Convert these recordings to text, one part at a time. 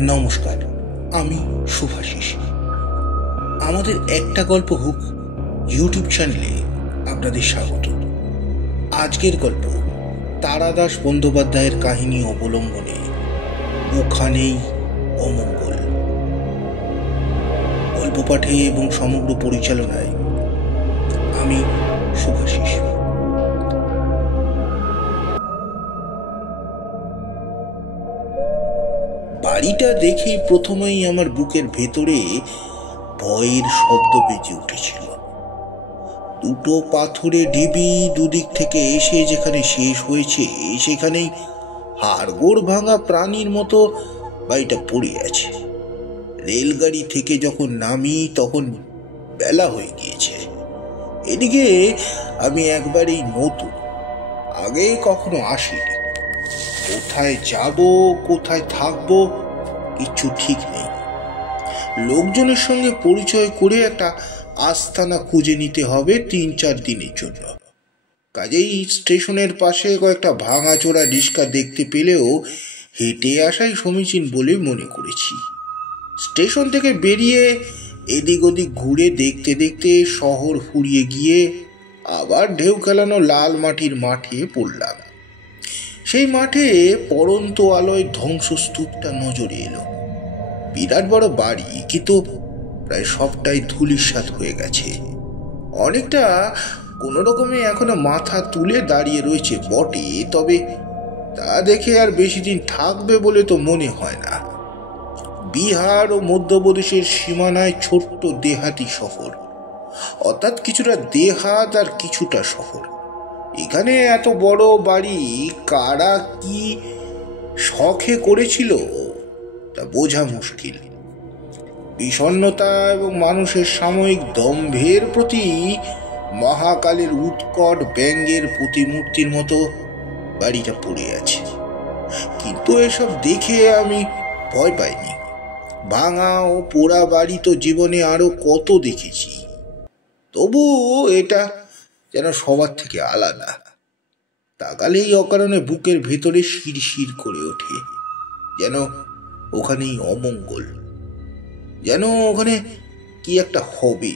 নমস্কার, আমি শুভাশিস। আমাদের একটা গল্প হোক ইউটিউব চ্যানেলে আপনাদের স্বাগত। আজকের গল্প তারাদাস বন্দ্যোপাধ্যায়ের কাহিনী অবলম্বনে ওখানেই অমঙ্গল। গল্প পাঠে এবং সমগ্র পরিচালনায় আমি শুভাশিস। বাড়িটা দেখেই প্রথমেই আমার বুকের ভেতরে ভয়ের শব্দ বেজে উঠেছিল। দুটো পাথরে ঢিবি দুদিক থেকে এসে যেখানে শেষ হয়েছে সেখানেই হাড়গোড় ভাঙা প্রাণীর মতো বাড়িটা পড়ে আছে। রেলগাড়ি থেকে যখন নামি তখন বেলা হয়ে গিয়েছে। এদিকে আমি একবারেই নতুন, আগে কখনো আসিনি। কোথায় যাব, কোথায় থাকবো কিচ্ছু ঠিক নেই। লোকজনের সঙ্গে পরিচয় করে একটা আস্তানা খুঁজে নিতে হবে ৩-৪ দিনের জন্য। কাজেই স্টেশনের পাশে কয়েকটা ভাঙাচোরা রিক্সা দেখতে পেলেও হেঁটে আসাই সমীচীন বলে মনে করেছি। স্টেশন থেকে বেরিয়ে এদিক ওদিক ঘুরে দেখতে দেখতে শহর ফুরিয়ে গিয়ে আবার ঢেউ খেলানো লাল মাটির মাঠে পড়লাম। সেই মাঠে পড়ন্ত আলোয় ধ্বংসস্তূপটা নজরে এলো। বিরাট বড় বাড়ি, কিন্তু প্রায় সবটাই ধূলিসাৎ হয়ে গেছে। অনেকটা কোনো রকমে এখনো মাথা তুলে দাঁড়িয়ে রয়েছে বটে, তবে তা দেখে আর বেশি দিন থাকবে বলে তো মনে হয় না। বিহার ও মধ্যপ্রদেশের সীমানায় ছোট্ট দেহাতি শহর, অর্থাৎ কিছুটা দেহাত আর কিছুটা শহর। এখানে এত বড় বাড়ি কারা কি শখে করেছিল তা বোঝা মুশকিল। বিষণ্ণতা এবং মানুষের সাময়িক দম্ভের প্রতি মহাকালের উৎকট ব্যঙ্গের প্রতিমূর্তির মতো বাড়িটা পড়ে আছে। কিন্তু এসব দেখে আমি ভয় পাইনি। ভাঙা ও পোড়া বাড়ি তো জীবনে আরো কত দেখেছি, তবু এটা যেন সবার থেকে আলাদা। তাকালেই অকারণে বুকের ভেতরে শিরশির করে ওঠে, যেন ওখানেই অমঙ্গল, যেন ওখানে কি একটা হবে।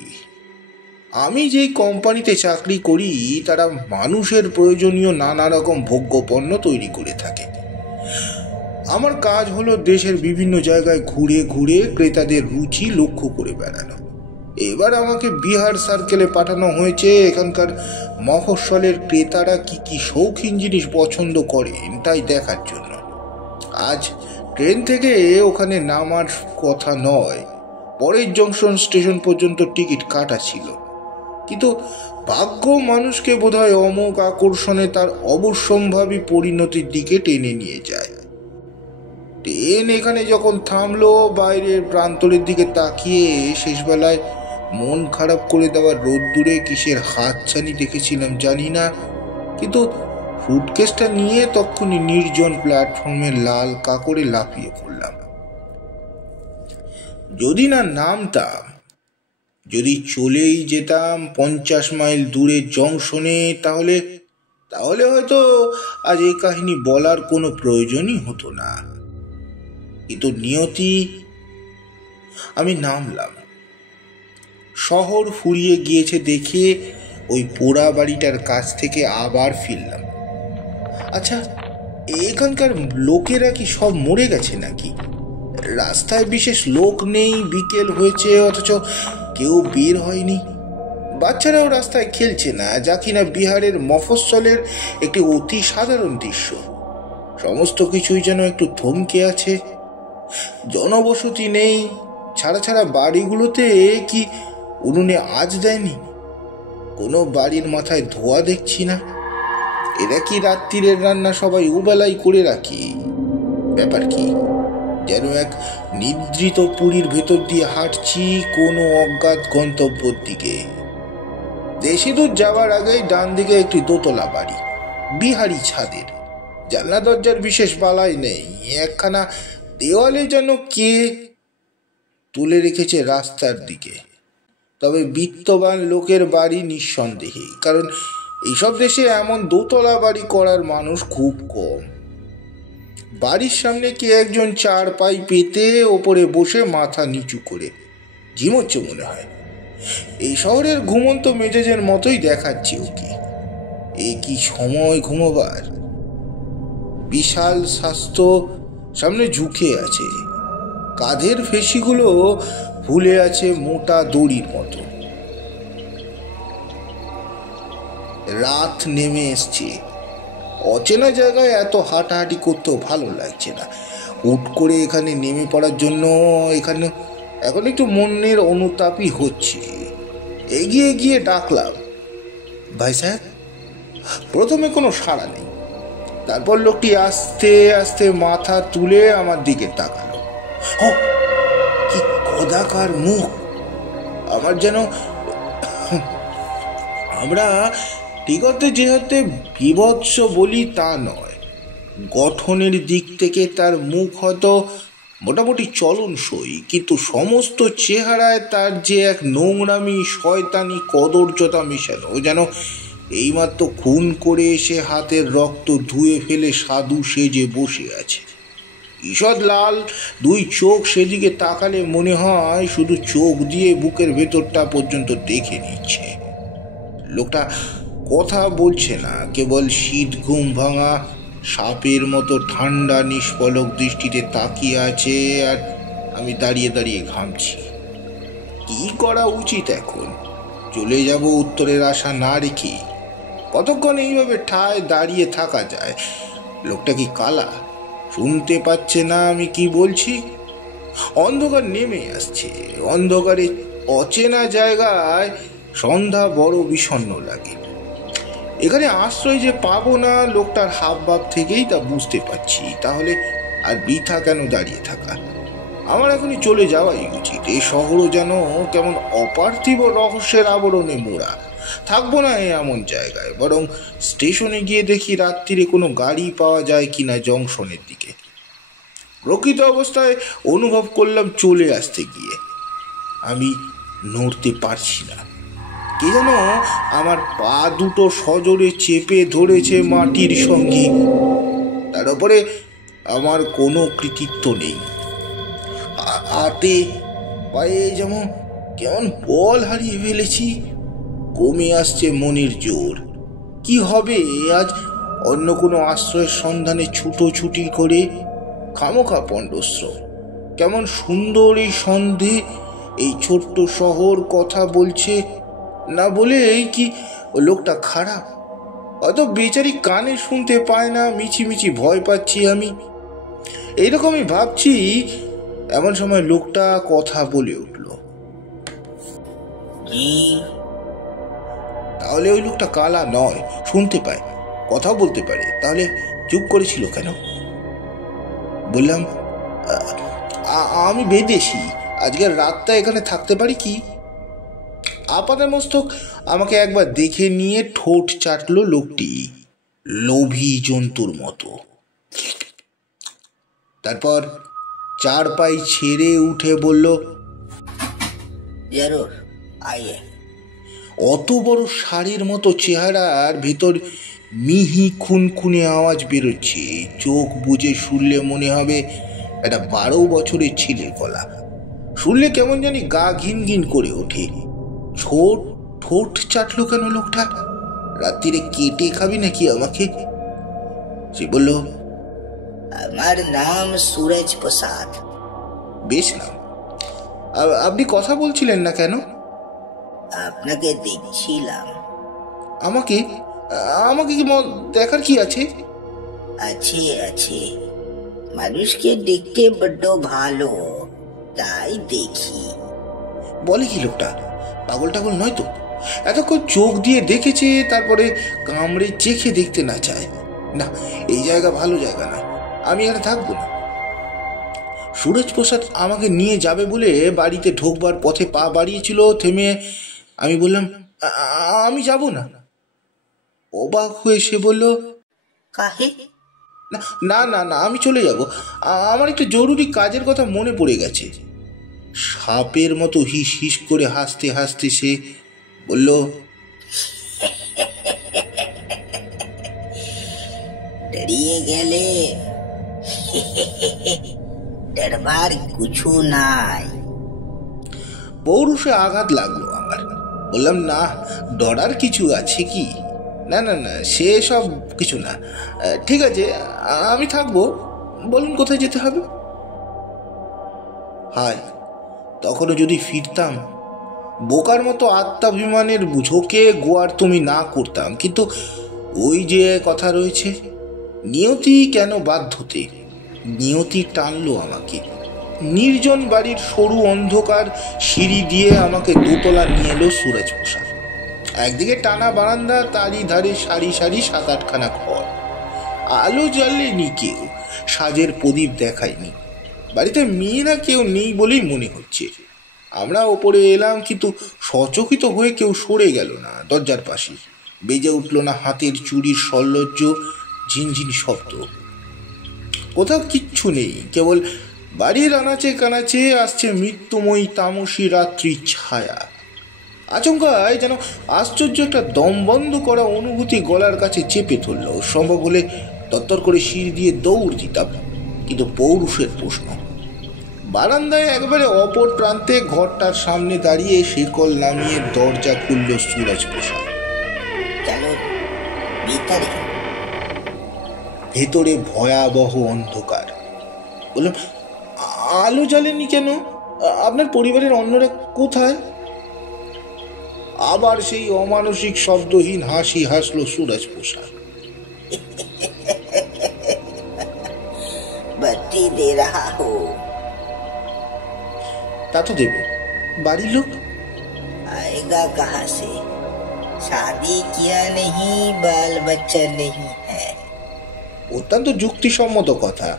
আমি যেই কোম্পানিতে চাকরি করি তারা মানুষের প্রয়োজনীয় নানা রকম ভোগ্যপণ্য তৈরি করে থাকে। আমার কাজ হলো দেশের বিভিন্ন জায়গায় ঘুরে ঘুরে ক্রেতাদের রুচি লক্ষ্য করে বেড়ানো। এবার আমাকে বিহার সার্কেলে পাঠানো হয়েছে এখানকার মফস্বলের ক্রেতারা কি কি শৌখিন জিনিস পছন্দ করেন তাই দেখার জন্য। আজ ট্রেন থেকে ওখানে নামার কথা নয়, পরের জংশন স্টেশন পর্যন্ত টিকিট কাটা ছিল। কিন্তু ভাগ্য মানুষকে বোধহয় অমোঘ আকর্ষণে তার অবশ্যম্ভাবী পরিণতির দিকে টেনে নিয়ে যায়। ট্রেন এখানে যখন থামলো, বাইরের প্রান্তরের দিকে তাকিয়ে শেষবেলায় মন খারাপ করে দেওয়ার রোদ্দুরে কিসের হাতছানি দেখেছিলাম জানি না, কিন্তু সুটকেসটা নিয়ে তখনই নির্জন প্ল্যাটফর্মের লাল কাকড়ে লাফিয়ে পড়লাম। যদি না নামতাম, যদি চলেই যেতাম 50 মাইল দূরের জংশনে, তাহলে হয়তো আজ এই কাহিনী বলার কোনো প্রয়োজনই হতো না। কিন্তু নিয়তি, আমি নামলাম। শহর ফুরিয়ে গিয়েছে দেখে ওই পোড়া বাড়িটার কাছ থেকে আবার ফিরলাম। আচ্ছা, এখানকার লোকেরা কি সব মরে গেছে নাকি? রাস্তায় বিশেষ লোক নেই, বিকেল হয়েছে অথচ কেউ বের হয়নি। বাচ্চারাও রাস্তায় খেলছে না, যা কিনা বিহারের মফস্বলের একটি অতি সাধারণ দৃশ্য। সমস্ত কিছুই যেন একটু থমকে আছে। জনবসতি নেই, ছাড়া ছাড়া বাড়িগুলোতে কি উনুনে আঁচ দেয়নি? কোনো বাড়ির মাথায় ধোয়া দেখছি না। এরা কি রাত্রিরের রান্না সবাই উবেলাই করে রাখি? ব্যাপার কি? যেন এক নিদ্রিত পুরীর ভেতর দিয়ে হাঁটছি কোনো অজ্ঞাত গন্তব্যের দিকে। বেশি দূর যাওয়ার আগেই ডান দিকে একটি দোতলা বাড়ি, বিহারি ছাদের। জানলা দরজার বিশেষ বালাই নেই, একখানা দেওয়ালে যেন কে তুলে রেখেছে রাস্তার দিকে। তবে বিত্তবান লোকের বাড়ি নিঃসন্দেহে, কারণ এইসব দেশে এমন দোতলা বাড়ি করার মানুষ খুব কম। বাড়ির সামনে কে একজন চার পাই পেতে ওপরে বসে মাথা নিচু করে ঝিমোচ্ছে মনে হয়। এই শহরের ঘুমন্ত মেজাজের মতোই দেখাচ্ছে ওকে। এ কি সময় ঘুমোবার! বিশাল স্বাস্থ্য সামনে ঝুঁকে আছে, কাঁধের ফেসিগুলো ফুলে আছে মোটা দড়ির মতো। রাত নেমে এসছে, অচেনা জায়গায় এত হাঁটাহাঁটি করতেও ভালো লাগছে না। হুট করে এখানে নেমে পড়ার জন্য এখানে এখন একটু মনের অনুতাপই হচ্ছে। এগিয়ে গিয়ে ডাকলাম, ভাই সাহেব। প্রথমে কোনো সাড়া নেই। তারপর লোকটি আস্তে আস্তে মাথা তুলে আমার দিকে তাকালো। ও কি কদাকার মুখ! আমার যেন আমরা ঠিক অর্থে যে হতে বিভৎস বলি তা নয়, গঠনের দিক থেকে তার মুখ হয়তো মোটামুটি চলনসই, কিন্তু সমস্ত চেহারায় তার যে এক নোংরামি, শয়তানি, কদর্যতা মেশানো, যেন এইমাত্র খুন করে এসে হাতের রক্ত ধুয়ে ফেলে সাধু সেজে বসে আছে। ঈষৎ লাল দুই চোখ সেদিকে তাকালে মনে হয় শুধু চোখ দিয়ে বুকের ভেতরটা পর্যন্ত দেখে নিচ্ছে। লোকটা কথা বলছে না, কেবল শীত ঘুম ভাঙা সাপের মতো ঠান্ডা নিষ্পলক দৃষ্টিতে তাকিয়ে আছে। আর আমি দাঁড়িয়ে দাঁড়িয়ে ঘামছি। কি করা উচিত এখন? চলে যাব উত্তরের আশা না রেখে? কতক্ষণ এইভাবে ঠায় দাঁড়িয়ে থাকা যায়? লোকটা কি কালা? শুনতে পাচ্ছে না আমি কি বলছি? অন্ধকার নেমে আসছে। অন্ধকারে অচেনা জায়গায় সন্ধ্যা বড় বিষণ্ণ লাগে। এখানে আশ্রয় যে পাবো না, লোকটার হাবভাব থেকেই তা বুঝতে পারছি। তাহলে আর বৃথা কেন দাঁড়িয়ে থাকা? আমার এখনই চলে যাওয়াই উচিত। এই শহরও যেন কেমন অপার্থিব রহস্যের আবরণে মোড়া। থাকবো না এমন জায়গায়, বরং স্টেশনে গিয়ে দেখি রাত্রিরে কোনো গাড়ি পাওয়া যায় কিনা জংশনের দিকে। প্রকৃত অবস্থায় অনুভব করলাম চলে আসতে গিয়ে আমি নড়তে পারছি না। কে যেন আমার পা দুটো সজোরে চেপে ধরেছে মাটির সঙ্গে। তার উপরে আমার কোনো কৃতিত্ব নেই। হাতে পায়ে যেমন কেমন বল হারিয়ে ফেলেছি। কমে আসছে মনের জোর। কি হবে আজ? অন্য কোনো আশ্রয়ের সন্ধানে ছুটোছুটি করে খামোখা পণ্ডশ্রম। কেমন সুন্দর এই সন্ধে, এই ছোট্ট শহর কথা বলছে না বলে এই কি লোকটা খারাপ? অত বেচারি কানে শুনতে পায় না, মিছিমিছি ভয় পাচ্ছি আমি। এইরকমই ভাবছি, এমন সময় লোকটা কথা বলে উঠল। তাহলে ওই লোকটা কালা নয়, শুনতে পায়, কথা বলতে পারে। তাহলে চুপ করেছিল কেন? বললাম, আমি বিদেশি, আজকের রাতটা এখানে থাকতে পারি কি? আপাতমস্তক আমাকে একবার দেখে নিয়ে ঠোঁট চাটলো লোকটি, লোভী জন্তুর মতো। তারপর চার পাই ছেড়ে উঠে বলল, জরুর আইয়ে। অত বড় শাড়ির মতো চেহারার ভেতর মিহি খুনখুনে আওয়াজ বেরোচ্ছে। চোখ বুজে শুনলে মনে হবে একটা 12 বছরের ছেলের গলা। শুনলে কেমন জানি গা ঘিন ঘিন করে ওঠে। ঠোঁট চাটলো কেন লোকটা? রাত্রিরে কেটে খাবি নাকি আমাকে? সে বলল, আমার নাম সুরজ প্রসাদ। বেশ নাম। আপনি কথা বলছিলেন না কেন? আপনাকে দেখছিলাম। আমাকে? আমাকে কি দেখার কি আছে? আছে আছে, মানুষকে দেখতে বড্ড ভালো, তাই দেখি। বলে কি লোকটা? পাগল টাগল নয় তো? এতক্ষণ চোখ দিয়ে দেখেছে, তারপরে কামড়ে চেখে দেখতে না চায়? না, এই জায়গা ভালো জায়গা না, আমি এখানে থাকবো না। সুরজ প্রসাদ আমাকে নিয়ে যাবে বলে বাড়িতে ঢোকবার পথে পা বাড়িয়েছিল। থেমে আমি বললাম, আমি যাব না। অবাক হয়ে সে বলল, কাহে? না না না, আমি চলে যাব। আমার একটা জরুরি কাজের কথা মনে পড়ে গেছে। সাপের মতো হিস হিস করে হাসতে হাসতে সে বলল, ডরিয়ে গেলে? डरबार कुछू নাই। পৌরুষে আঘাত লাগলো আমার। বললাম, না, ডরার কিছু আছে কি? না না না, সে সব কিছু না। ঠিক আছে, আমি থাকবো। বলুন কোথায় যেতে হবে? হায়, তখনও যদি ফিরতাম, বোকার মতো আত্মাভিমানের ঝোঁকে গোয়ার তুমি না করতাম। কিন্তু ওই যে কথা রয়েছে, নিয়তি কেন বাধ্যতে, নিয়তি টানলো আমাকে। নির্জন বাড়ির সরু অন্ধকার সিঁড়ি দিয়ে আমাকে দোতলা নিয়ে এলো সুরজপ্রসাদ। একদিকে টানা বারান্দা, তারই ধারে সারি সারি 7-8খানা ঘর। আলো জ্বালেনি কেউ, সাজের প্রদীপ দেখায়নি। বাড়িতে মেয়েরা কেউ নেই বলেই মনে হচ্ছে। আমরা ওপরে এলাম, কিন্তু সচকিত হয়ে কেউ সরে গেল না। দরজার পাশে বেজে উঠল না হাতের চুরির সল্লজ্জ ঝিনঝিন শব্দ। কোথাও কিচ্ছু নেই, কেবল বাড়ির আনাচে কানাচে আসছে মৃত্যুময়ী তামসী রাত্রির ছায়া। আচমকায় যেন আশ্চর্য একটা দম বন্ধ করা অনুভূতি গলার কাছে চেপে ধরল। সম্ভব হলে তত্তর করে সিঁড়ি দিয়ে দৌড় দিতাম, কিন্তু পৌরুষের প্রশ্ন। বারান্দায় একবারে অপর প্রান্তে ঘরটার সামনে দাঁড়িয়ে শিকল নামিয়ে দরজা খুলল সুরজপ্রসাদ। ভেতরে ভয়াবহ অন্ধকার। বললাম, আলো জ্বালেনি কেন? আপনার পরিবারের অন্যরা কোথায়? আবার সেই অমানসিক শব্দহীন হাসি হাসলো সুরজপ্রসাদ। बत्ती दे रहा हो। তা তো দেবে, বাড়ির লোক आएगा कहाँ से? शादी किया नहीं, बाल बच्चा नहीं है। অত্যন্ত যুক্তিসম্মত কথা।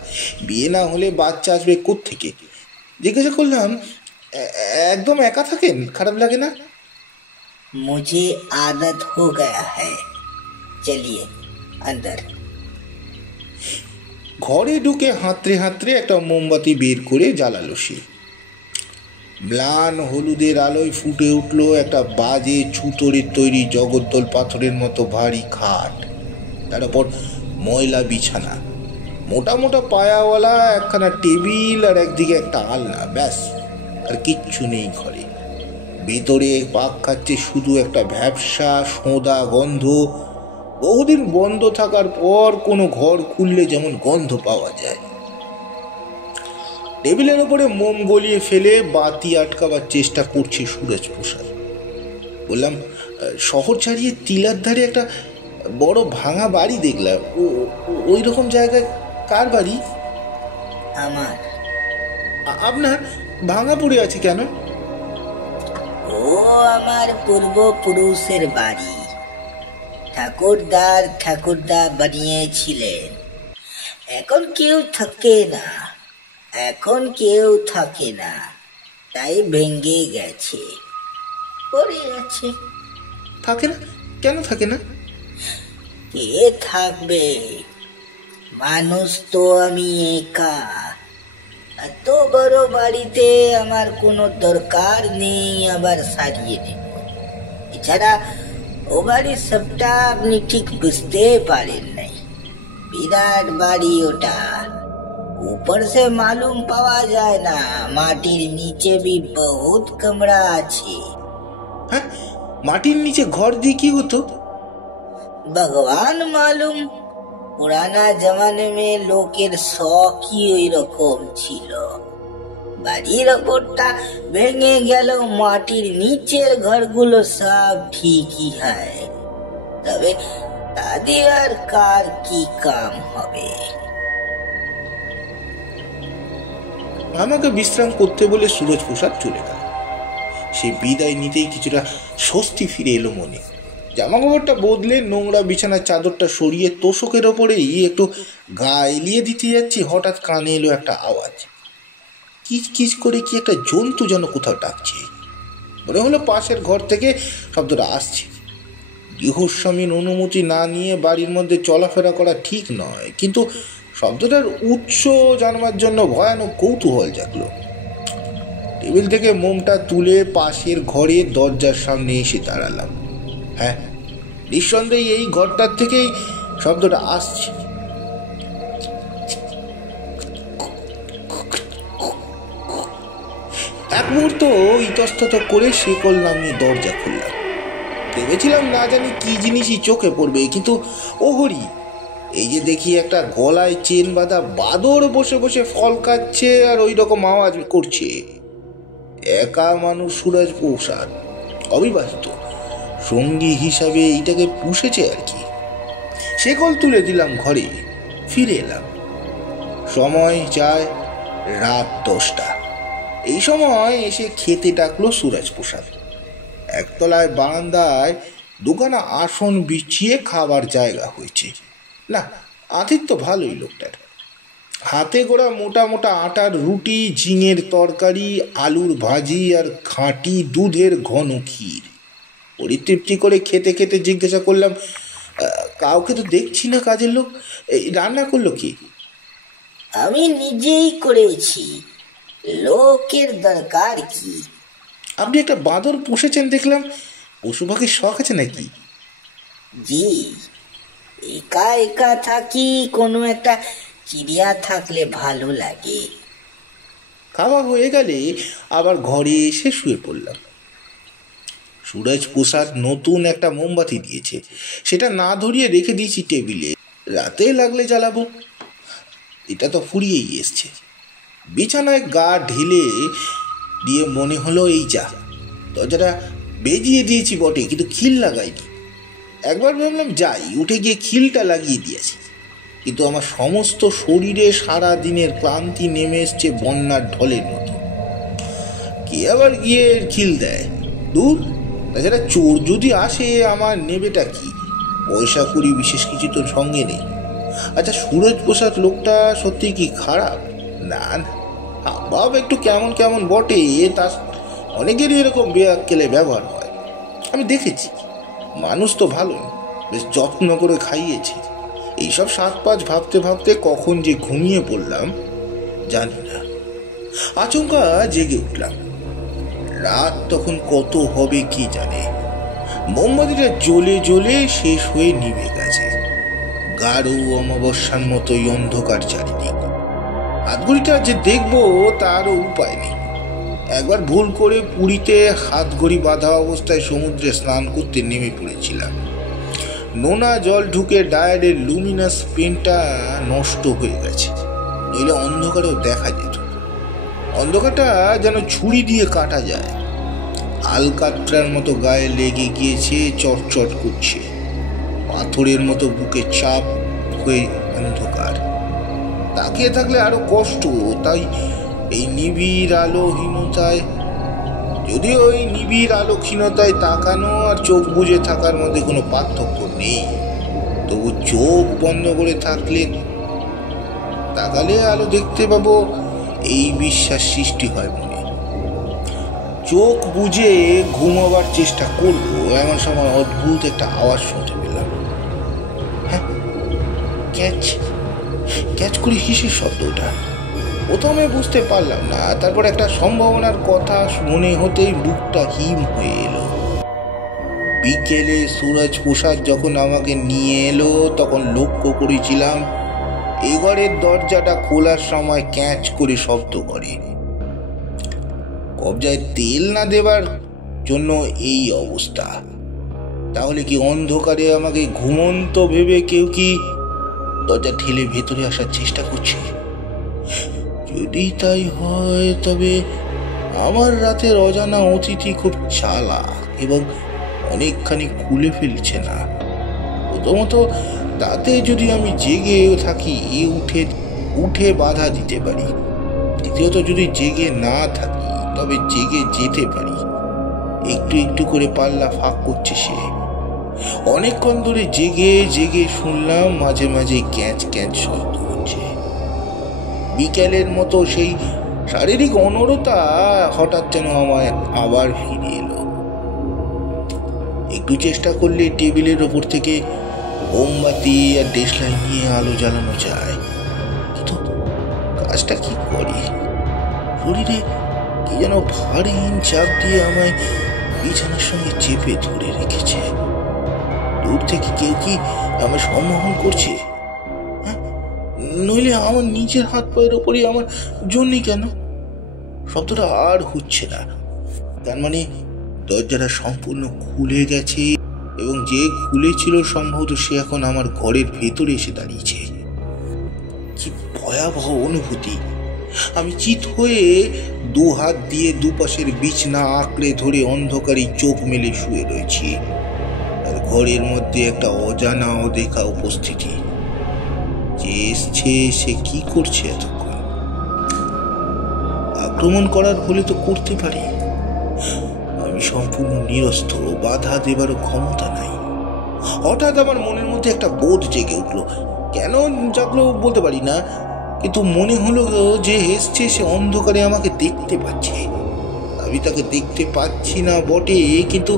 বিয়ে না হলে বাচ্চা আসবে কোত্থেকে? জিজ্ঞাসা করলাম, একদম একা থাকেন? খারাপ লাগে না? मुझे आदत हो गया है। चलिए अंदर। ঘরে ঢুকে হাতড়ে হাতড়ে একটা মোমবাতি বের করে জ্বালালো সে। ম্লান হলুদের আলোয় ফুটে উঠল একটা বাজে ছুতোরের তৈরি জগদ্দল পাথরের মতো ভারী খাট, তার উপর ময়লা বিছানা, মোটা মোটা পায়াওয়ালা একখানা টেবিল, আর একদিকে একটা আলনা। ব্যাস, আর কিচ্ছু নেই ঘরে। ভেতরে পাক খাচ্ছে শুধু একটা ভ্যাবসা সোঁদা গন্ধ। বহুদিন বন্ধ থাকার পর কোনো ঘর খুললে যেমন গন্ধ পাওয়া যায়। টেবিলের ওপরে মোম গলিয়ে ফেলে বাতি আটকাবার চেষ্টা করছে সুরজপ্রসাদ। বললাম, শহর ছাড়িয়ে টিলার ধারে একটা বড় ভাঙা বাড়ি দেখলাম, ওই রকম জায়গায় কার বাড়ি? আমার। আপনার ভাঙা পড়ে আছে কেন? ও আমার পূর্বপুরুষের বাড়ি। ঠাকুরদা বানিয়েছিলেন। এখন কেউ থাকে না, তাই ভেঙে গেছে, পড়ে আছে। থাকে না? কেন থাকে না? কে থাকবে? মানুষ তো আমি একা। এত বড় বাড়িতে আমার কোনো দরকার নেই আবার সারিয়ে দেব। এছাড়া ও বাড়ির সবটা আপনি ঠিক বুঝতে পারেন নাই। বিরাট বাড়ি ওটা, ऊपर से मालूम पावा जाए ना, মাটির নিচে भी बहुत कमरा আছে। হ্যাঁ, মাটির নিচে ঘর দিয়ে কি হতো? भगवान मालूम। पुराना जमाने में লোকের শখই ওই রকম ছিল। বাড়ির ওপরটা ভেঙে গেল, মাটির নিচের ঘরগুলো সব ঠিকই হয়। তবে তাদের আর কার কি কাম হবে? আমাকে বিশ্রাম করতে বলে সুরজপ্রসাদ চলে গেল। সে বিদায় নিতেই কিছুটা স্বস্তি ফিরে এলো মনে। জামাকাপড়টা বদলে নোংরা বিছানার চাদরটা সরিয়ে তোষকের ওপরেই একটু গা এলিয়ে দিতে যাচ্ছি, হঠাৎ কানে এলো একটা আওয়াজ। কিচ কিচ করে কি একটা জন্তু যেন কোথাও ডাকছে। মনে হলো পাশের ঘর থেকে শব্দটা আসছে। গৃহস্বামীর অনুমতি না নিয়ে বাড়ির মধ্যে চলাফেরা করা ঠিক নয়, কিন্তু শব্দটার উৎস জানবার জন্য ভয়ানক কৌতূহল জাগলো। টেবিল থেকে মোমটা তুলে পাশের ঘরের দরজার সামনে এসে দাঁড়ালাম। হ্যাঁ, নিঃসন্দেহে এই ঘরটার থেকেই শব্দটা আসছে। মুহূর্ত ইতস্তত করে শেকল নামিয়ে দরজা খুললাম। ভেবেছিলাম না জানি কি জিনিসই চোখে পড়বে, কিন্তু ও হরি, এই যে দেখি একটা গলায় চেন বাঁধা বাদর বসে বসে ফল খাচ্ছে আর ওই রকম আওয়াজ করছে। একা মানুষ সুরজ প্রসাদ, অবিবাহিত, সঙ্গী হিসাবে এইটাকে পুষেছে আর কি। শেকল তুলে দিলাম, ঘরে ফিরে এলাম। সময় চায় রাত 10টা। এই সময় এসে খেতে ডাকলো সুরজ প্রসাদ। একতলায় বারান্দায় দোকানে আসন বিছিয়ে খাবার জায়গা হয়েছে। না, আতিথ্য ভালোই লোকটার। হাতে গোড়া মোটা মোটা আটার রুটি, ঝিঙের তরকারি, আলুর ভাজি আর খাঁটি দুধের ঘন ক্ষীর। পরিতৃপ্তি করে খেতে খেতে জিজ্ঞাসা করলাম, কাউকে তো দেখছি না কাজের লোক, রান্না করলো কি? আমি নিজেই করেছি, লোকের দরকার কি? আপনি একটা বাঁদর পুষেছেন দেখলাম, পশু পাখির শখ আছে নাকি? জি, একা একা থাকি, কোনো একটা চিড়িয়া থাকলে ভালো লাগে। খাওয়া হয়ে গেলে আবার ঘরে এসে শুয়ে পড়লাম। সুরজ প্রসাদ নতুন একটা মোমবাতি দিয়েছে, সেটা না ধরিয়ে রেখে দিয়েছি টেবিলে। রাতে লাগলে জ্বালাবো। এটা তো ফুরিয়েই এসছে। বিছানায় গা ঢেলে দিয়ে মনে হলো এই যা, দরজাটা বেজিয়ে দিয়েছি বটে, কিন্তু খিল লাগাইনি। একবার ভাবলাম যাই, উঠে গিয়ে খিলটা লাগিয়ে দিয়েছি, কিন্তু আমার সমস্ত শরীরে সারা দিনের ক্লান্তি নেমে এসছে বন্যার ঢলের মতো। কে আবার গিয়ে খিল দেয়? দূর। তাছাড়া চোর যদি আসে আমার নেবেটা কি? পয়সা কুড়ি বিশেষ কিছু তো সঙ্গে নেই। আচ্ছা, সুরজ প্রসাদ লোকটা সত্যি কি খারাপ? না না, বাবা একটু কেমন কেমন বটে, তার অনেকেরই এরকম বেআক্কেলে ব্যবহার হয়। আমি দেখেছি। মানুষ তো ভালো, বেশ যত্ন করে খাইয়েছে। এইসব 7-5 ভাবতে ভাবতে কখন যে ঘুমিয়ে পড়লাম জানি না। আচমকা জেগে উঠলাম। রাত তখন কত হবে কি জানে। মোমবাতিটা জ্বলে জ্বলে শেষ হয়ে নিভে গেছে। গাঢ় অমাবস্যার মতোই অন্ধকার চারিদিক। হাতঘড়িটা যে দেখবো তারও উপায় নেই। একবার ভুল করে পুরীতে হাতঘড়ি বাঁধা অবস্থায় সমুদ্রে স্নান করতে নেমে পড়েছিলাম। নোনা জল ঢুকে ডায়ারের লুমিনাস পেনটা নষ্ট হয়ে গেছে, নইলে অন্ধকারেও দেখা যেত। অন্ধকারটা যেন ছুরি দিয়ে কাটা যায়। আলকাত্রার মতো গায়ে লেগে গিয়েছে, চটচট করছে। পাথরের মতো বুকে চাপ হয়ে অন্ধকার। তাকিয়ে থাকলে আরো কষ্ট, তাই এই নিবিড় আলোহীনতায়, যদিও ওই নিবিড় আলোক্ষীণতায় তাকানো আর চোখ বুজে থাকার মধ্যে কোনো পার্থক্য নেই, তবু চোখ বন্ধ করে তাকালে আলো দেখতে পাবো, এই বিশ্বাস সৃষ্টি হয় মনে। চোখ বুজে ঘুমাবার চেষ্টা করবো, এমন সময় অদ্ভুত একটা আওয়াজ শুনতে পেলাম। হ্যাঁ, ক্যাচ ক্যাচ করে কিসের শব্দটা? প্রথমে বুঝতে পারলাম না, তারপর একটা সম্ভাবনার কথা মনে হতেই বুকটা হিম হয়ে এলো। বিকেলে সুরজ প্রসাদ যখন আমাকে নিয়ে এলো, তখন লক্ষ্য করেছিলাম এ ঘরের দরজাটা খোলার সময় ক্যাচ করে শব্দ করে। কবজায় তেল না দেবার জন্য এই অবস্থা। তাহলে কি অন্ধকারে আমাকে ঘুমন্ত ভেবে কেউ কি দরজা ঠেলে ভেতরে আসার চেষ্টা করছে? যদি তাই হয়, তবে আমার রাতের অজানা অতিথি খুব চালাক এবং অনেকখানি খুলে ফেলছে না। প্রথমত তাতে যদি আমি জেগে থাকি, উঠে বাধা দিতে পারি। দ্বিতীয়ত যদি জেগে না থাকি, তবে জেগে যেতে পারি। একটু একটু করে পাল্লা ফাঁক করছে সে। অনেকক্ষণ ধরে জেগে জেগে শুনলাম মাঝে মাঝে ক্যাঁচ ক্যাঁচ শব্দ হচ্ছে। বিকেলের মতো সেই শারীরিক অনড়তা হঠাৎ যেন আমায় আবার ফিরে এলো। একটু চেষ্টা করলে টেবিলের ওপর থেকে মোমবাতি আর দেশলাই নিয়ে আলো জ্বালানো যায়, কিন্তু কাজটা কি করি? শরীরে কি যেন ভারী চাপ দিয়ে আমায় বিছানার সঙ্গে চেপে ধরে রেখেছে। দূর থেকে কেউ কি আমায় সম্মোহন করছে? নইলে আমার নিজের হাত পায়ের ওপরই আমার জন্যই কেন? শব্দটা আর হচ্ছে না। তার মানে দরজাটা সম্পূর্ণ খুলে গেছে, এবং যে খুলেছিল সম্ভবত সে এখন আমার ঘরের ভেতরে এসে দাঁড়িয়েছে। কি ভয়াবহ অনুভূতি! আমি চিত হয়ে দু হাত দিয়ে দুপাশের বিছনা আঁকড়ে ধরে অন্ধকারে চোখ মেলে শুয়ে রয়েছি। আর ঘরের মধ্যে একটা অজানা অদেখা উপস্থিতি। যে এসছে সে কি করছে এতক্ষণ? আক্রমণ করার হলে তো করতে পারি। আমি সম্পূর্ণ নিরস্ত্র, বাধা দেবারও ক্ষমতা নাই। হঠাৎ আমার মনের মধ্যে একটা বোধ জেগে উঠলো। কেন জাগলো বলতে পারি না, কিন্তু মনে হলো যে এসছে সে অন্ধকারে আমাকে দেখতে পাচ্ছে। আমি তাকে দেখতে পাচ্ছি না বটে, কিন্তু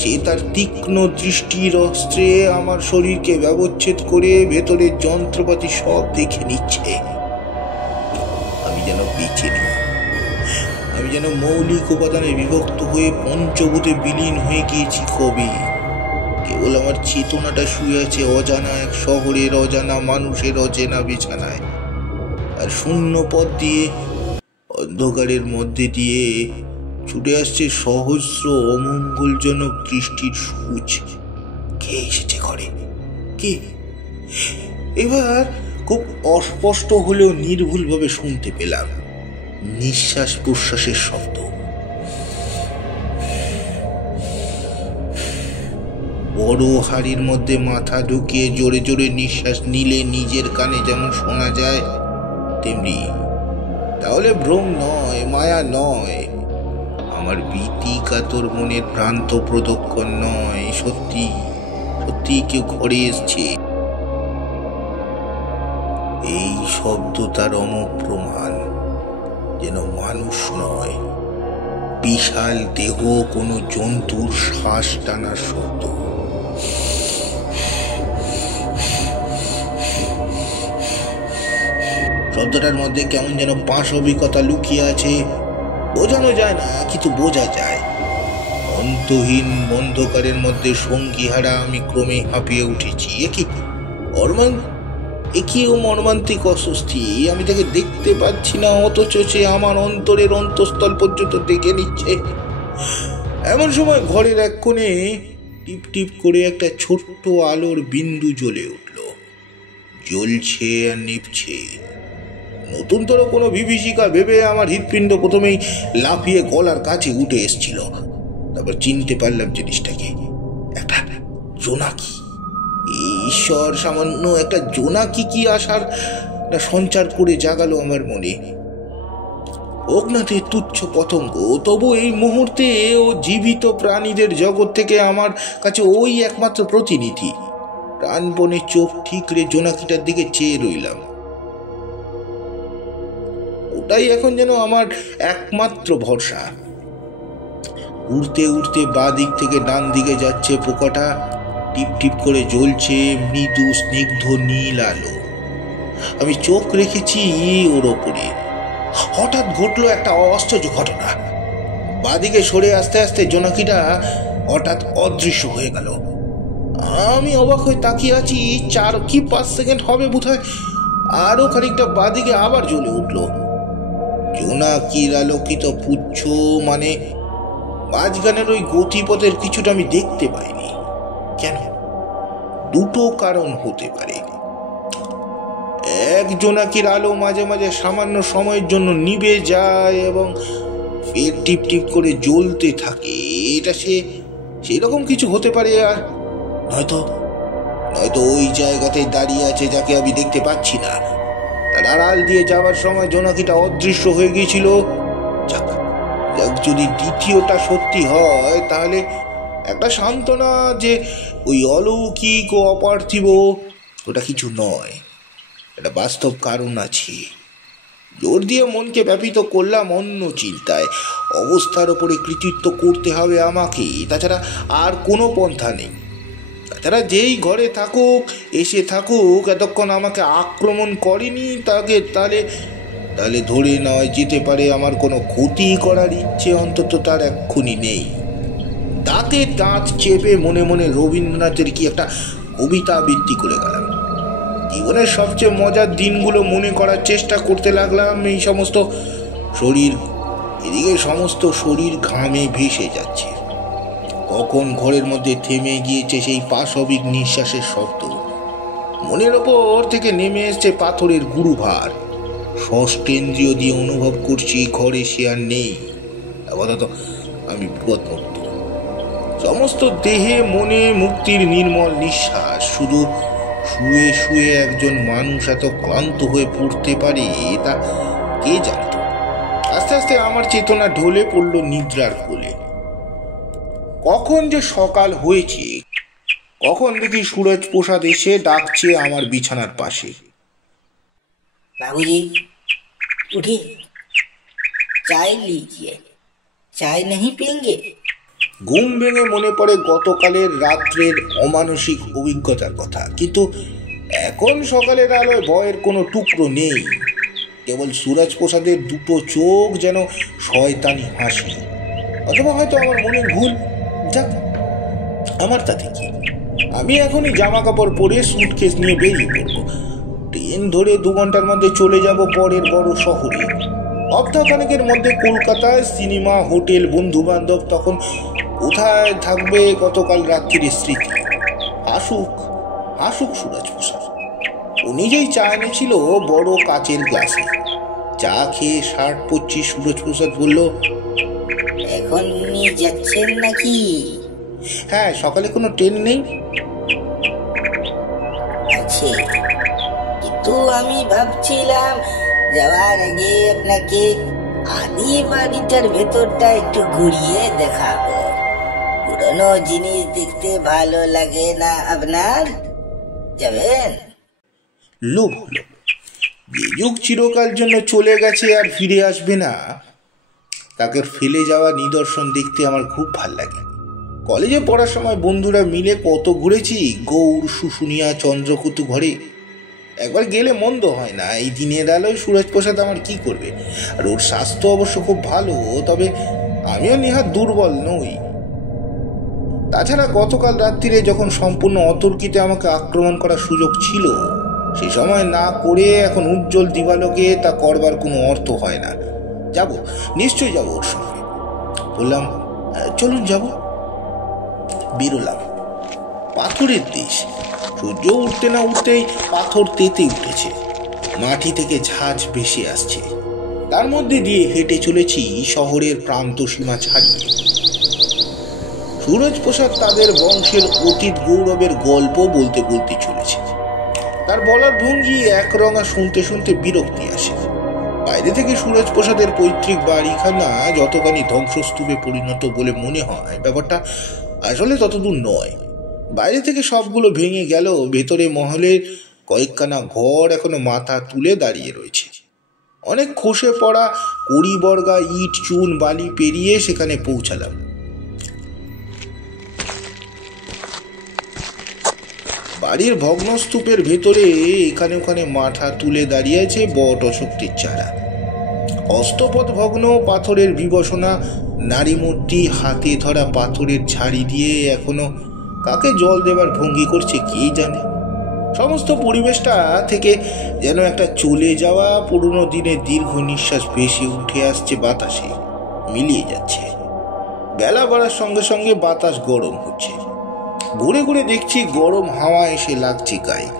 সে তার তীক্ষ্ণ দৃষ্টির অস্ত্রে আমার শরীরকে ব্যবচ্ছেদ করে ভেতরের যন্ত্রপাতি সব দেখে নিচ্ছে। আমি যেন বেঁচে নেই। আমি যেন মৌলিক উপাদানে বিভক্ত হয়ে পঞ্চভূতে বিলীন হয়ে গিয়েছি কবে। কেবল আমার চেতনাটা শুয়ে আছে অজানা এক শহরের অজানা মানুষের অচেনা বিছানায়। আর শূন্য পথ দিয়ে, অন্ধকারের মধ্যে দিয়ে ছুটে আসছে সহস্র অমঙ্গলজনক দৃষ্টির সূচ। কে এসেছে ঘরে? কে? এবার খুব অস্পষ্ট হলেও নির্ভুলভাবে শুনতে পেলাম নিঃশ্বাস প্রশ্বাসের শব্দ। বড় হাড়ির মধ্যে মাথা ঢুকিয়ে জোরে জোরে নিঃশ্বাস নিলে নিজের কানে যেমন শোনা যায় তেমনি। তাহলে ভ্রম নয়, মায়া নয়, আমার ভীতি কাতর মনের ভ্রান্ত প্রদক্ষণ নয়, সত্যি সত্যি কেউ ঘরে এসছে। এই শব্দ তার অমোঘ প্রমাণ, যেন মানুষ নয়, বিশাল দেহ কোনো জন্তুর শ্বাস টানার শব্দ। শব্দটার মধ্যে কেমন যেন পাশবিকতা লুকিয়ে আছে। বোঝানো যায় না, কিন্তু বোঝা যায়। অন্তহীন অন্ধকারের মধ্যে সঙ্গী হারা আমি ক্রমে হাঁপিয়ে উঠেছি। একিও মর্মান্তিক অস্বস্তি। আমি তাকে দেখতে পাচ্ছি না, অথচ সে আমার অন্তরের অন্তঃস্থল পর্যন্ত দেখে নিচ্ছে। এমন সময় ঘরের এক কোণে টিপ টিপ করে একটা ছোট্ট আলোর বিন্দু জ্বলে উঠল। জ্বলছে আর নিভছে। নতুনতর কোনো বিভীষিকা ভেবে আমার হৃৎপিণ্ড প্রথমেই লাফিয়ে গলার কাছে উঠে এসছিল। তারপর চিনতে পারলাম জিনিসটাকে। একটা জোনাকি। ঈশ্বর, সামান্য একটা জোনাকি কি আশার সঞ্চার করে জাগালো আমার মনে। অজ্ঞাতে তুচ্ছ পতঙ্গ, তবু এই মুহূর্তে ও জীবিত প্রাণীদের জগৎ থেকে আমার কাছে ওই একমাত্র প্রতিনিধি। প্রাণপণে চোখ ঠিকরে জোনাকিটার দিকে চেয়ে রইলাম। ওটাই এখন যেন আমার একমাত্র ভরসা। উড়তে উড়তে বাঁ দিক থেকে ডান দিকে যাচ্ছে পোকাটা। টিপ টিপ করে জ্বলছে মৃদু স্নিগ্ধ নীল আলো। আমি চোখ রেখেছি ওর ওপরে। হঠাৎ ঘটলো একটা আশ্চর্য ঘটনা। বাঁদিকে সরে আস্তে আস্তে জোনাকিটা হঠাৎ অদৃশ্য হয়ে গেল। আমি অবাক হয়ে তাকিয়ে আছি। 4 কি 5 সেকেন্ড হবে বোধহয়। আরো খানিকটা বাঁদিকে আবার জ্বলে উঠলো। জোনাকির আলোকিত পুচ্ছ, মানে মাঝখানের ওই গতিপথের কিছুটা আমি দেখতে পাইনি। কেন? দুটো কারণ হতে পারে। এক, জোনাকির আলো মাঝে মাঝে সামান্য সময়ের জন্য নিভে যায় এবং ফের টিপ টিপ করে জ্বলতে থাকে। এটা সেরকম কিছু হতে পারে। আর নয়তো ওই জায়গাতে দাঁড়িয়ে আছে যাকে আমি দেখতে পাচ্ছি না। তার আড়াল দিয়ে যাওয়ার সময় জোনাকিটা অদৃশ্য হয়ে গিয়েছিল। যাক, যদি দ্বিতীয়টা সত্যি হয় তাহলে একটা সান্ত্বনা যে ওই অলৌকিক ও অপার্থিব ওটা কিছু নয়, একটা বাস্তব কারণ আছে। জোর দিয়ে মনকে ব্যাপিত করলাম অন্য চিন্তায়। অবস্থার ওপরে কৃতিত্ব করতে হবে আমাকে, তাছাড়া আর কোনো পন্থা নেই। তাছাড়া যেই ঘরে থাকুক, এসে থাকুক, এতক্ষণ আমাকে আক্রমণ করেনি, তাহলে ধরে নেওয়া যেতে পারে আমার কোনো ক্ষতি করার ইচ্ছে অন্তত তার এক্ষুনি নেই। দাঁতে দাঁত চেপে মনে মনে রবীন্দ্রনাথের কি একটা কবিতা আবৃত্তি করে গেলাম। জীবনের সবচেয়ে মজার দিনগুলো মনে করার চেষ্টা করতে লাগলাম। এই সমস্ত শরীর এদিকে সমস্ত শরীর ঘামে ভেসে যাচ্ছে। কখন ঘরের মধ্যে থেমে গিয়েছে সেই পাশবিক নিঃশ্বাসের শব্দ, মনের ওপর থেকে নেমে এসছে পাথরের গুরুভার। ষষ্ঠেন্দ্রিয় দিয়ে অনুভব করছি ঘরে সে আর নেই। আপাতত আমি বিপদমুক্ত। সমস্ত দেহে মনে মুক্তির নির্মল নিঃশ্বাস। শুধু শুয়ে শুয়ে একজন মানুষ এত ক্লান্ত হয়ে পড়তে পারে তা কে জানত। আস্তে আস্তে আমার চেতনা ঢলে পড়ল নিদ্রার কোলে। কখন যে সকাল হয়েছে, কখন দেখি সুরজ প্রসাদ এসে ডাকছে আমার বিছানার পাশে। बाबूजी उठिए, चाय लीजिए। चाय नहीं पियेंगे? ঘুম ভেঙে মনে পড়ে গতকালের রাত্রের অমানসিক অভিজ্ঞতার কথা, কিন্তু এখন সকালের আলোয় ভয়ের কোনো টুকরো নেই। কেবল সুরজ প্রসাদের দুটো চোখ যেন শয়তানি হাসি। অথবা হয়তো আমার মনের ভুল। যাক, আমার তাতে কি? আমি এখনই জামা কাপড় পরে সুটকেস নিয়ে বেরিয়ে পড়বো। ট্রেন ধরে 2 ঘন্টার মধ্যে চলে যাব পরের বড় শহরে। সপ্তাহখানেকের মধ্যে কলকাতায় সিনেমা, হোটেল, বন্ধু বান্ধব। তখন কোথায় থাকবে গতকাল রাত্রির স্মৃতি? হাসুক হাসুক সুরজ প্রসাদ। ও নিজেই চা এনেছিল বড় কাচের গ্লাসে। চা খেয়ে শার্ট পরছি সুরজ প্রসাদ বলল, এখন নিয়ে যাচ্ছেন নাকি? হ্যাঁ, সকালে কোনো ট্রেন নেই। আছে, কিন্তু আমি ভাবছিলাম যাওয়ার আগে আপনাকে আদি বাড়িটার ভেতরটা একটু ঘুরিয়ে দেখাবো। পুরনো জিনিস দেখতে ভালো লাগে না আপনার? যাবেন? লোভ হলো। যে যুগ চিরকাল জন্য চলে গেছে আর ফিরে আসবে না, তাকে ফেলে যাওয়া নিদর্শন দেখতে আমার খুব ভাল লাগে। কলেজে পড়ার সময় বন্ধুরা মিলে কত ঘুরেছি গৌড়, শুশুনিয়া, চন্দ্রকুতু ঘরে। একবার গেলে মন্দ হয় না। এই দিনের আলোয় সুরজ প্রসাদ আমার কি করবে? আর ওর স্বাস্থ্য অবশ্য খুব ভালো, তবে আমিও নেহাত দুর্বল নই। তাছাড়া গতকাল রাত্রিরে যখন সম্পূর্ণ অতর্কিতে আমাকে আক্রমণ করার সুযোগ ছিল, সে সময় না করে এখন উজ্জ্বল দিবালোকে তা করবার কোনো অর্থ হয় না। যাব, নিশ্চয়ই যাব ওর সঙ্গে। বললাম, চলুন যাব। বেরোলাম। পাথরের দেশ। সূর্য উঠতে না উঠতেই পাথর তেতে উঠেছে। মাটি থেকে ঝাঁঝ ভেসে আসছে। তার মধ্যে দিয়ে হেঁটে চলেছি শহরের প্রান্ত সীমা ছাড়িয়ে। সুরজ প্রসাদ তাদের বংশের অতীত গৌরবের গল্প বলতে বলতে চলেছে। তার বলার ভঙ্গি একরঙা শুনতে শুনতে বিরক্তি আসে। বাইরে থেকে সুরজ প্রসাদের পৈতৃক বাড়িখানা যতখানি ধ্বংসস্তূপে পরিণত বলে মনে হয়, ব্যাপারটা আসলে ততদূর নয়। বাইরে থেকে সবগুলো ভেঙে গেল, ভেতরে মহলের কয়েকখানা ঘর এখনো মাথা তুলে দাঁড়িয়ে রয়েছে। অনেক খসে পড়া কড়িবর্গা ইট, চুন, বালি পেরিয়ে সেখানে পৌঁছালাম। বাড়ির ভগ্নস্তূপের ভেতরে এখানে ওখানে মাথা তুলে দাঁড়িয়ে আছে বট অশক্তির চারা। অষ্টপদ ভগ্ন পাথরের বিবসনা, নারী মূর্তি, হাতে ধরা পাথরের ঝাড়ি দিয়ে এখনো কাকে জল দেবার ভঙ্গি করছে কে জানে। সমস্ত পরিবেশটা থেকে যেন একটা চলে যাওয়া পুরনো দিনের দীর্ঘ নিঃশ্বাস ভেসে উঠে আসছে বাতাসে, মিলিয়ে যাচ্ছে। বেলা বাড়ার সঙ্গে সঙ্গে বাতাস গরম হচ্ছে। ঘুরে ঘুরে দেখছি গরম হাওয়া এসে লাগছে গায়ে।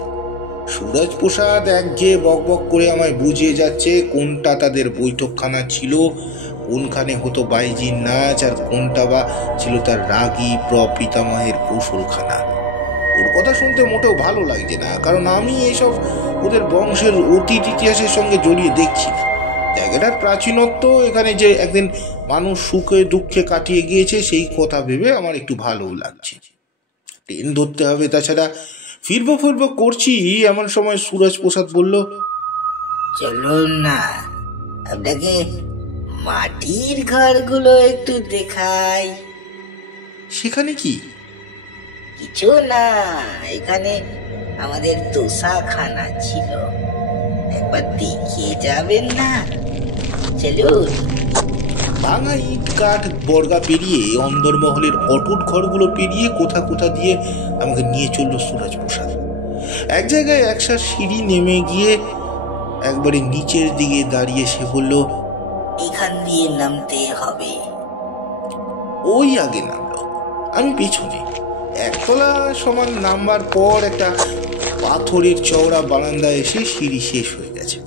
সুরজ প্রসাদ একঘেয়ে বকবক করে আমায় বুঝিয়ে যাচ্ছে কোনটা তাদের বৈঠকখানা ছিল, কোনখানে হতো বাইজির নাচ, আর কোনটা বা ছিল তার রাগী প্রপিতামহের কৌশলখানা। ওর কথা শুনতে মোটেও ভালো লাগছে না, কারণ আমি এইসব ওদের বংশের অতীত ইতিহাসের সঙ্গে জড়িয়ে দেখছি না। জায়গাটার প্রাচীনত্ব, এখানে যে একদিন মানুষ সুখে দুঃখে কাটিয়ে গিয়েছে, সেই কথা ভেবে আমার একটু ভালোও লাগছে। ট্রেন ধরতে হবে, তাছাড়া ফিরবো করছি এমন সময় সুরজ প্রসাদ বলল, চলুন না, আপনাকে মাটির ঘরগুলো একটু দেখাই। সেখানে কি? কিছু না, এখানে আমাদের তোষাখানা ছিল, একবার দেখিয়ে যাবেন না? চলুন। ভাঙা ইট কাঠ বর্গা পেরিয়ে অন্দরমহলের অটুট ঘরগুলো পেরিয়ে কোথা কোথা দিয়ে আমাকে নিয়ে চলল সুরজ প্রসাদ। এক জায়গায় একসার সিঁড়ি নেমে গিয়ে একবারে নিচের দিকে দাঁড়িয়ে সে বলল, এখান দিয়ে নামতে হবে। ওই আগে নামলো, আমি পেছনে। একতলা সমান নামবার পর একটা পাথরের চওড়া বারান্দায় এসে সিঁড়ি শেষ হয়ে গেছে।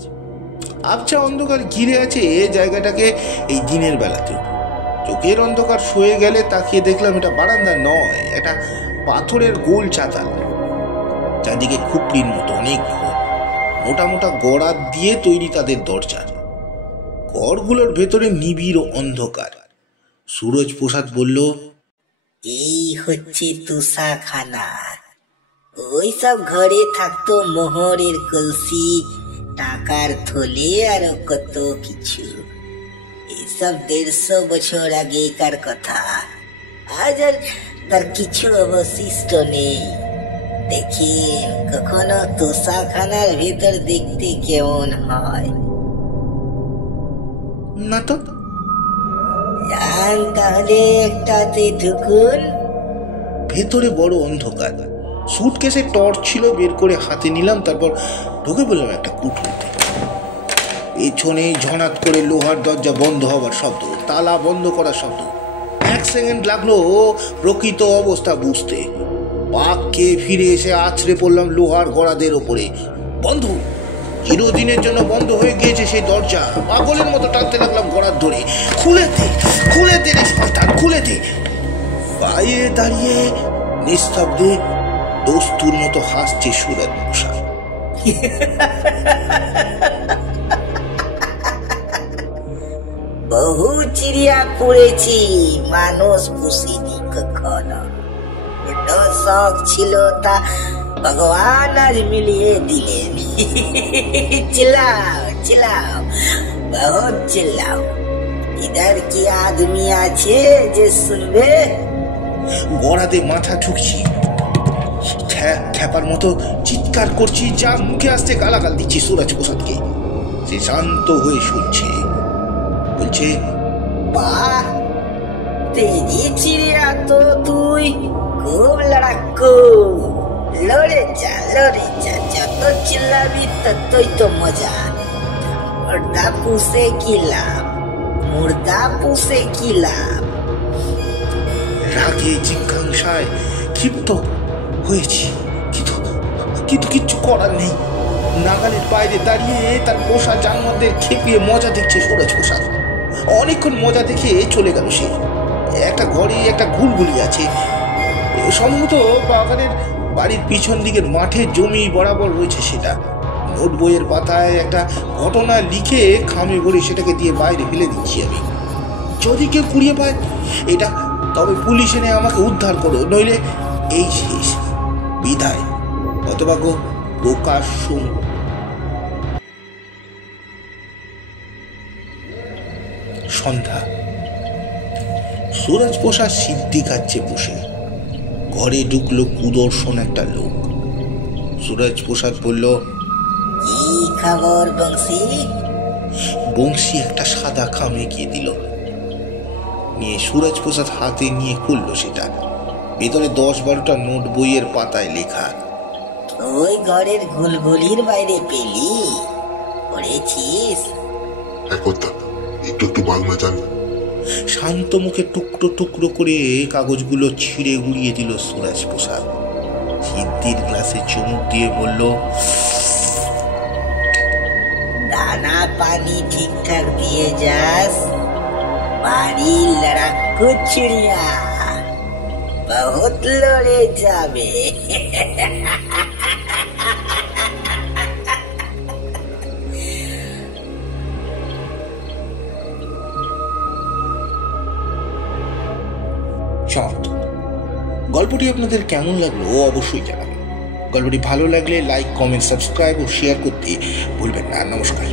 আবছা অন্ধকার ঘিরে আছে জায়গাটাকে এই দিনের বেলাতেও। চোখের অন্ধকার সয়ে গেলে তাকিয়ে দেখলাম এটা বারান্দা নয়, একটা পাথরের গোল চাতাল। চারদিকে খুপড়ির মতো অনেক ঘর, মোটা মোটা গড়া দিয়ে তৈরি তাদের দরজা। ঘরগুলোর ভেতরে নিবিড় অন্ধকার। সুরজ প্রসাদ বলল, এই হচ্ছে তুষাখানা। ওইসব ঘরে থাকতো মোহরের কলসি, টাকার থলে, আর কত কিছু। এসব 150 বছর আগেকার কথা। আজ আর তার কিছু অবশিষ্ট নেই। দেখি কখনো তুষাখানার ভেতর দেখতে কেমন হয়। না তো। যান তাহলে একটাতে ঢুকুন। ভেতরে বড় অন্ধকার। সুটকেসে টর্চ ছিল, বের করে হাতে নিলাম। তারপর ঢুকে বললাম একটা কুঠুরিতে। পেছনে ঝনাত করে লোহার দরজা বন্ধ হওয়ার শব্দ, তালা বন্ধ করার শব্দ। 1 সেকেন্ড লাগলো প্রকৃত অবস্থা বুঝতে। পাক খেয়ে ফিরে এসে আছড়ে পড়লাম লোহার গড়াদের ওপরে। বন্ধ, চিরদিনের জন্য বন্ধ হয়ে গিয়েছে সেই দরজা। পাগলের মতো টানতে লাগলাম গড়ার ধরে। খুলেতে খুলেতে রে শয়তান, খুলেতে। বাইরে দাঁড়িয়ে নিস্তব্ধে দস্তুর মতো হাসছে সুরজ প্রসাদ। বহু চিড়িয়া পুড়েছি, মানুষ পুষিনি কখনো। শখ ছিল তা ভগবান আজ মিলিয়ে দিলেন। চিল্লাও চিল্লাও, বহুত চিল্লাও। ইধার কি আদমি আছে যে শুনবে? গড়াতে মাথা ঠুকছি, খ্যাপার মতো চিৎকার করছি, যা মুখে আসছে গালাগাল দিচ্ছি সুরজ প্রসাদকে। সে শান্ত হয়ে শুনছে, বলছে, বাহ, তেজি চিড়িয়া তো তুই, খুব লড়াকু। লড়ে যা, যত চিল্লাবি ততই তো মজা। মুর্দা পুষে কি লাভ, মুর্দা পুষে কি লাভ? রাগে জিজ্ঞাসায় ক্ষিপ্ত হয়েছি, কিন্তু কিচ্ছু করার নেই। নাগালের বাইরে দাঁড়িয়ে তার পোষা জানোয়ারদের খেপিয়ে মজা দেখছে সুরজ প্রসাদ। অনেকক্ষণ মজা দেখে চলে গেল সে। একটা ঘরে একটা ঘুলঘুলি আছে, সম্ভবত বাগানের বাড়ির পিছন দিকের মাঠে জমি বরাবর রয়েছে সেটা। নোট বইয়ের পাতায় একটা ঘটনা লিখে খামে ভরে সেটাকে দিয়ে বাইরে ফেলে দিচ্ছি আমি। যদি কেউ কুড়িয়ে পায় এটা, তবে পুলিশ এনে আমাকে উদ্ধার করো, নইলে এই শেষ, বিদায়। হতভাগ্য প্রকাশ্য। সন্ধ্যা। সুরজ প্রসাদ সিদ্ধি খাচ্ছে বসে। ঘরে ঢুকলো কুদর্শন একটা লোক। সুরজ প্রসাদ বলল, কি খবর বংশী? বংশী একটা সাদা খাম এগিয়ে দিল। নিয়ে সুরজ প্রসাদ হাতে নিয়ে খুললো সেটা। ভেতরে 10-12টা নোট বইয়ের পাতায় লেখা। ওই ঘরের ঘুলঘুলির বাইরে পেলি? পড়েছিস? একটু বাংলা জানি। শান্ত মুখে টুকরো টুকরো করে কাগজগুলো ছিঁড়ে উড়িয়ে দিল সুরজ প্রসাদ। সিদ্ধির গ্লাসে চুমুক দিয়ে বলল, দানা পানি ঠিকঠাক দিয়ে যাস। বাড়ির লড়াকু চিড়িয়া, বহুত লড়ে যাবে। সমাপ্ত। গল্পটি আপনাদের কেমন লাগলো অবশ্যই জানাবেন। গল্পটি ভালো লাগলে লাইক, কমেন্ট, সাবস্ক্রাইব ও শেয়ার করতে ভুলবেন না। নমস্কার।